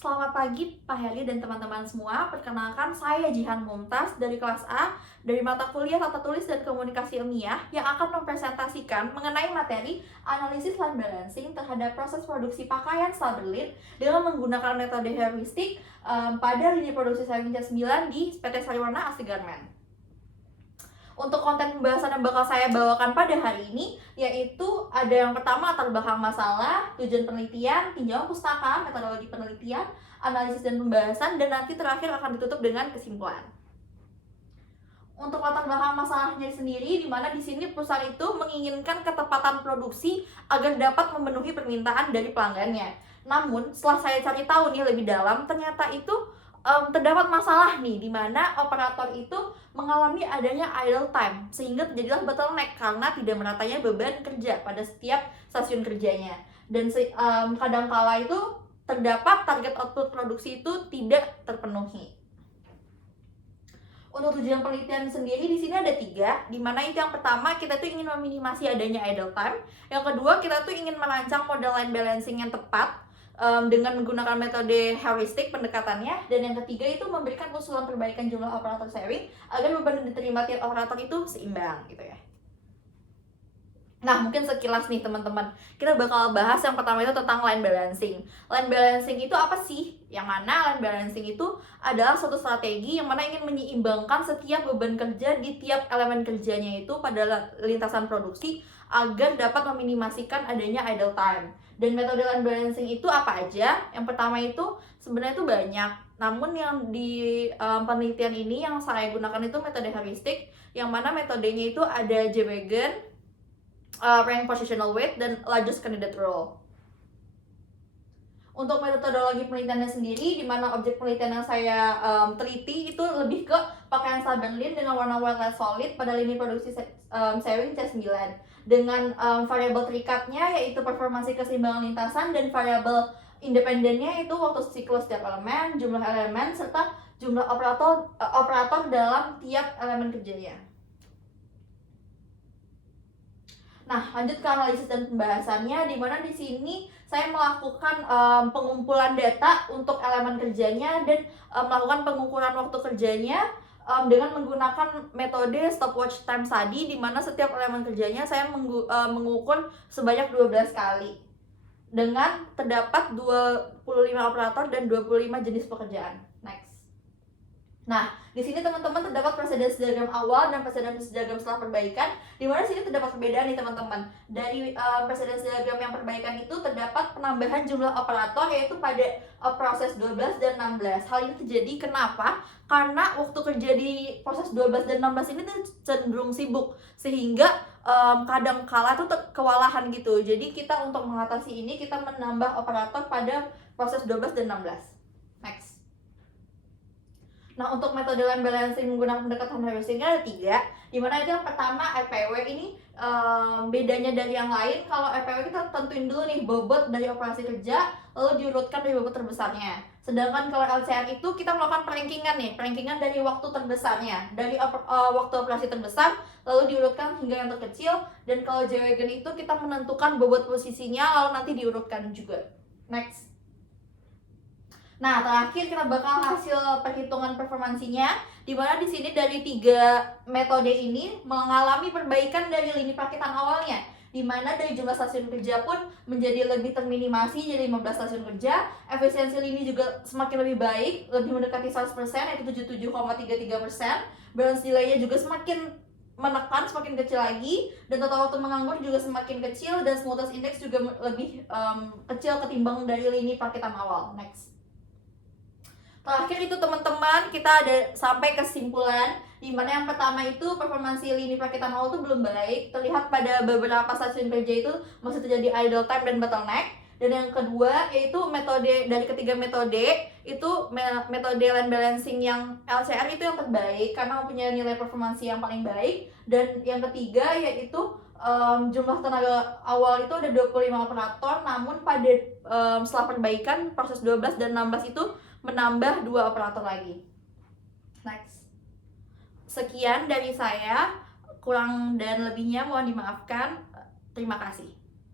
Selamat pagi Pak Heri dan teman-teman semua. Perkenalkan saya Jihan Mumtaz dari kelas A dari mata kuliah Tata Tulis dan Komunikasi Ilmiah yang akan mempresentasikan mengenai materi analisis line balancing terhadap proses produksi pakaian setelah berlin dengan menggunakan metode heuristik pada lini produksi sewing C9 di PT Sariwarna Asri Garmen. Untuk konten pembahasan yang bakal saya bawakan pada hari ini yaitu ada yang pertama latar belakang masalah, tujuan penelitian, tinjauan pustaka, metodologi penelitian, analisis dan pembahasan, dan nanti terakhir akan ditutup dengan kesimpulan. Untuk latar belakang masalahnya sendiri, di mana di sini perusahaan itu menginginkan ketepatan produksi agar dapat memenuhi permintaan dari pelanggannya. Namun setelah saya cari tahu nih lebih dalam, ternyata itu terdapat masalah nih, di mana operator itu mengalami adanya idle time sehingga terjadilah bottleneck karena tidak meratanya beban kerja pada setiap stasiun kerjanya. Dan kadangkala itu terdapat target output produksi itu tidak terpenuhi. Untuk tujuan penelitian sendiri di sini ada 3, di mana itu yang pertama kita tuh ingin meminimasi adanya idle time, yang kedua kita tuh ingin merancang model line balancing yang tepat dengan menggunakan metode heuristik pendekatannya, dan yang ketiga itu memberikan usulan perbaikan jumlah operator sewing agar beban yang diterima tiap operator itu seimbang gitu ya. Nah, mungkin sekilas nih teman-teman, kita bakal bahas yang pertama itu tentang line balancing. Line balancing itu apa sih? Yang mana line balancing itu adalah suatu strategi yang mana ingin menyeimbangkan setiap beban kerja di tiap elemen kerjanya itu pada lintasan produksi agar dapat meminimasikan adanya idle time. Dan metode line balancing itu apa aja? Yang pertama itu sebenarnya itu banyak. Namun yang di penelitian ini yang saya gunakan itu metode heuristik, yang mana metodenya itu ada J-Wagon, rank positional weight, dan largest candidate rule. Untuk metodologi penelitiannya sendiri, di mana objek penelitian yang saya teliti itu lebih ke pakaian setelah berlin dengan warna white solid pada lini produksi sewing C9 dengan variabel terikatnya yaitu performansi keseimbangan lintasan, dan variabel independennya itu waktu siklus setiap elemen, jumlah elemen, serta jumlah operator dalam tiap elemen kerjanya. Nah, lanjut ke analisis dan pembahasannya, di mana di sini saya melakukan pengumpulan data untuk elemen kerjanya dan melakukan pengukuran waktu kerjanya dengan menggunakan metode stopwatch time study, di mana setiap elemen kerjanya saya mengukur sebanyak 12 kali dengan terdapat 25 operator dan 25 jenis pekerjaan. Next. Nah, di sini teman-teman terdapat presiden diagram awal dan presiden diagram setelah perbaikan, di mana sini terdapat perbedaan nih teman-teman. Dari presiden diagram yang perbaikan itu terdapat penambahan jumlah operator yaitu pada proses 12 dan 16. Hal ini terjadi kenapa? Karena waktu kerja di proses 12 dan 16 ini tuh cenderung sibuk, sehingga kadang kala tuh kewalahan gitu. Jadi kita untuk mengatasi ini kita menambah operator pada proses 12 dan 16. Next. Nah, untuk metode line balancing menggunakan pendekatan heuristiknya ada 3, dimana itu yang pertama RPW. Ini bedanya dari yang lain. Kalau RPW kita tentuin dulu nih bobot dari operasi kerja, lalu diurutkan dari bobot terbesarnya. Sedangkan kalau LCR itu kita melakukan perankingan dari waktu terbesarnya, dari waktu operasi terbesar lalu diurutkan hingga yang terkecil. Dan kalau J-Wagon itu kita menentukan bobot posisinya lalu nanti diurutkan juga. Next. Nah, terakhir kita bakal hasil perhitungan performansinya, di mana di sini dari 3 metode ini mengalami perbaikan dari lini perakitan awalnya, di mana dari jumlah stasiun kerja pun menjadi lebih terminimasi jadi 15 stasiun kerja, efisiensi lini juga semakin lebih baik, lebih mendekati 100%, yaitu 77,33%, balance delay-nya juga semakin menekan, semakin kecil lagi, dan total waktu menganggur juga semakin kecil, dan smoothness index juga lebih kecil ketimbang dari lini perakitan awal. Next. Terakhir itu teman-teman, kita ada sampai kesimpulan, di mana yang pertama itu performansi lini perakitan awal itu belum baik, terlihat pada beberapa stasiun kerja itu masih terjadi idle time dan bottleneck. Dan yang kedua yaitu metode dari ketiga metode itu metode line balancing yang LCR itu yang terbaik karena mempunyai nilai performansi yang paling baik. Dan yang ketiga yaitu jumlah tenaga awal itu ada 25 operator, namun pada setelah perbaikan proses 12 dan 16 itu menambah 2 operator lagi. Next. Sekian dari saya, kurang dan lebihnya mohon dimaafkan. Terima kasih.